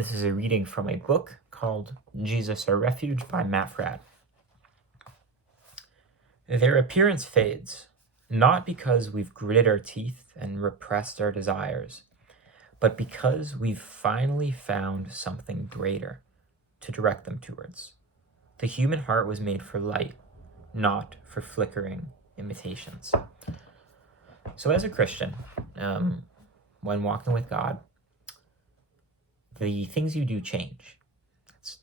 This is a reading from a book called Jesus Our Refuge by Matt Fradd. Their appearance fades, not because we've gritted our teeth and repressed our desires, but because we've finally found something greater to direct them towards. The human heart was made for light, not for flickering imitations. So as a Christian, when walking with God, the things you do change.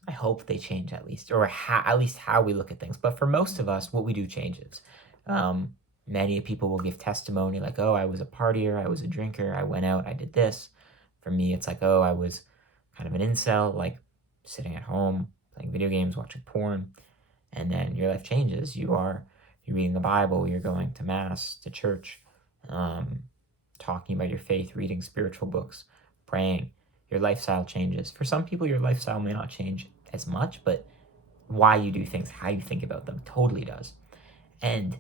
I hope they change at least, or at least how we look at things. But for most of us, what we do changes. Many people will give testimony like, oh, I was a partier, I was a drinker, I went out, I did this. For me, it's like, oh, I was kind of an incel, like sitting at home, playing video games, watching porn. And then your life changes. You're reading the Bible, you're going to mass, to church, talking about your faith, reading spiritual books, praying. Your lifestyle changes. For some people, your lifestyle may not change as much, but why you do things, how you think about them, totally does. And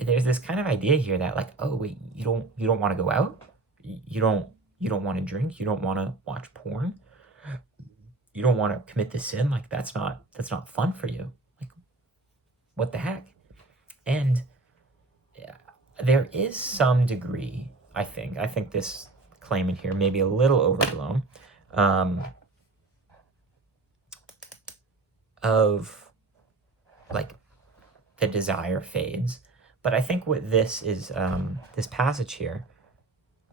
there's this kind of idea here that like, oh wait, you don't want to go out, you don't want to drink, you don't want to watch porn, you don't want to commit this sin. Like that's not fun for you. Like, what the heck? And there is some degree, I think this claim in here maybe a little overblown, of like the desire fades. But I think what this is, this passage here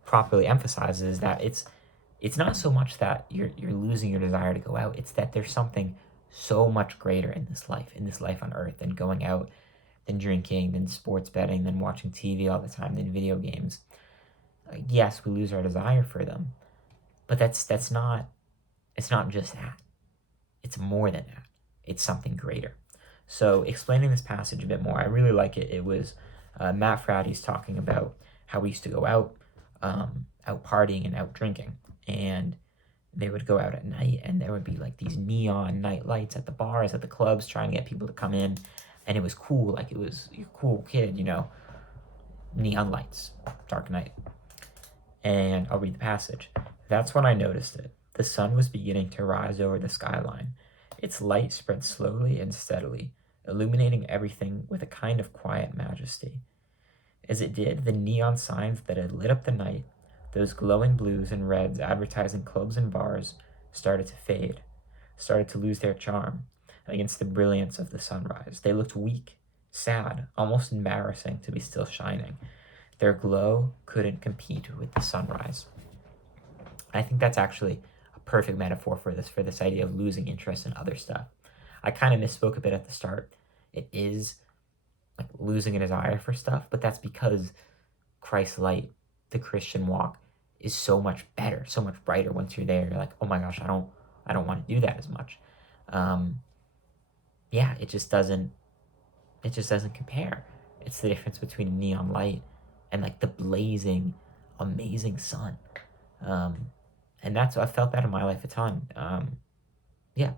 properly emphasizes is that it's not so much that you're losing your desire to go out, it's that there's something so much greater in this life on earth than going out, than drinking, than sports betting, than watching TV all the time, than video games. Yes, we lose our desire for them, but it's not just that. It's more than that. It's something greater. So explaining this passage a bit more, I really like it. It was Matt Fradd. He's talking about how we used to go out partying and out drinking, and they would go out at night, and there would be like these neon night lights at the bars, at the clubs, trying to get people to come in, and it was cool. Like, it was, you're a cool kid, neon lights, dark night. And I'll read the passage. That's when I noticed it. The sun was beginning to rise over the skyline. Its light spread slowly and steadily, illuminating everything with a kind of quiet majesty. As it did, the neon signs that had lit up the night, those glowing blues and reds advertising clubs and bars, started to fade, started to lose their charm against the brilliance of the sunrise. They looked weak, sad, almost embarrassing to be still shining. Their glow couldn't compete with the sunrise. I think that's actually a perfect metaphor for this idea of losing interest in other stuff. I kind of misspoke a bit at the start. It is like losing a desire for stuff, but that's because Christ's light, the Christian walk, is so much better, so much brighter. Once you're there, you're like, oh my gosh, I don't want to do that as much. It just doesn't compare. It's the difference between a neon light and like the blazing, amazing sun. And that's, I felt that in my life a ton.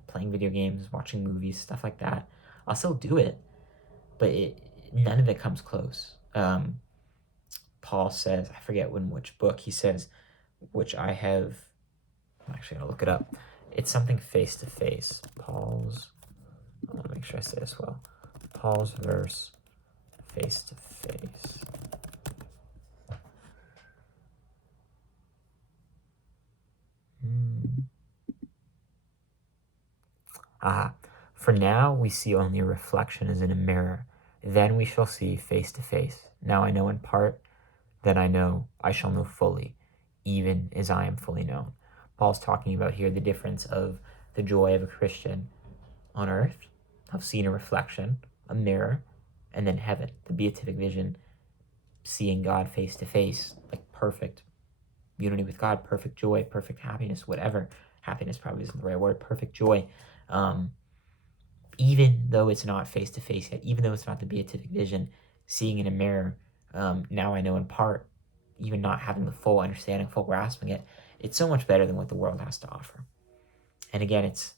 Playing video games, watching movies, stuff like that. I'll still do it, but none of it comes close. Paul says, I forget which book, he says, which I have, I'm actually gonna look it up. It's something face to face. I want to make sure I say this well. Paul's verse, face to face. For now we see only a reflection as in a mirror. Then we shall see face to face. Now I know in part, then I know I shall know fully, even as I am fully known. Paul's talking about here the difference of the joy of a Christian on earth, of seeing a reflection, a mirror, and then heaven, the beatific vision, seeing God face to face, like perfect unity with God, perfect joy, perfect happiness, whatever. Happiness probably isn't the right word, perfect joy. Even though it's not face to face yet, even though it's not the beatific vision, seeing in a mirror, now I know in part, even not having the full understanding, full grasping it, it's so much better than what the world has to offer. And again, it's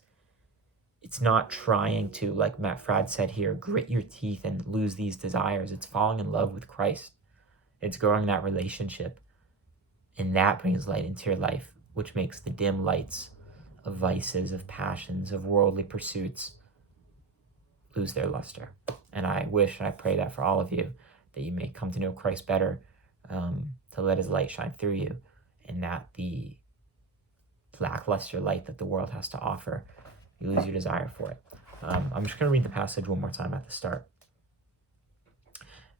not trying to, like Matt Fradd said here, grit your teeth and lose these desires. It's falling in love with Christ. It's growing that relationship, and that brings light into your life, which makes the dim lights of vices, of passions, of worldly pursuits lose their luster. And I wish and I pray that for all of you, that you may come to know Christ better, to let his light shine through you, and that the lackluster light that the world has to offer, you lose your desire for it. I'm just going to read the passage one more time at the start.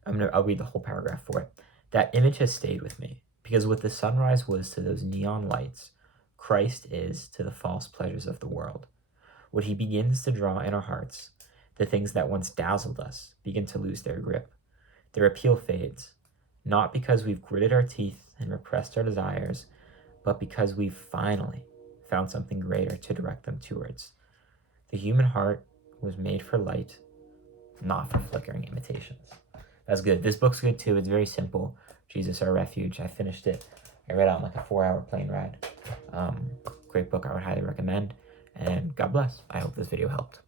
I'll read the whole paragraph for it. That image has stayed with me, because what the sunrise was to those neon lights, Christ is to the false pleasures of the world. What he begins to draw in our hearts, the things that once dazzled us begin to lose their grip. Their appeal fades, not because we've gritted our teeth and repressed our desires, but because we've finally found something greater to direct them towards. The human heart was made for light, not for flickering imitations. That's good. This book's good too. It's very simple. Jesus, Our Refuge. I finished it. I read it on like a 4-hour plane ride. Great book. I would highly recommend. And God bless. I hope this video helped.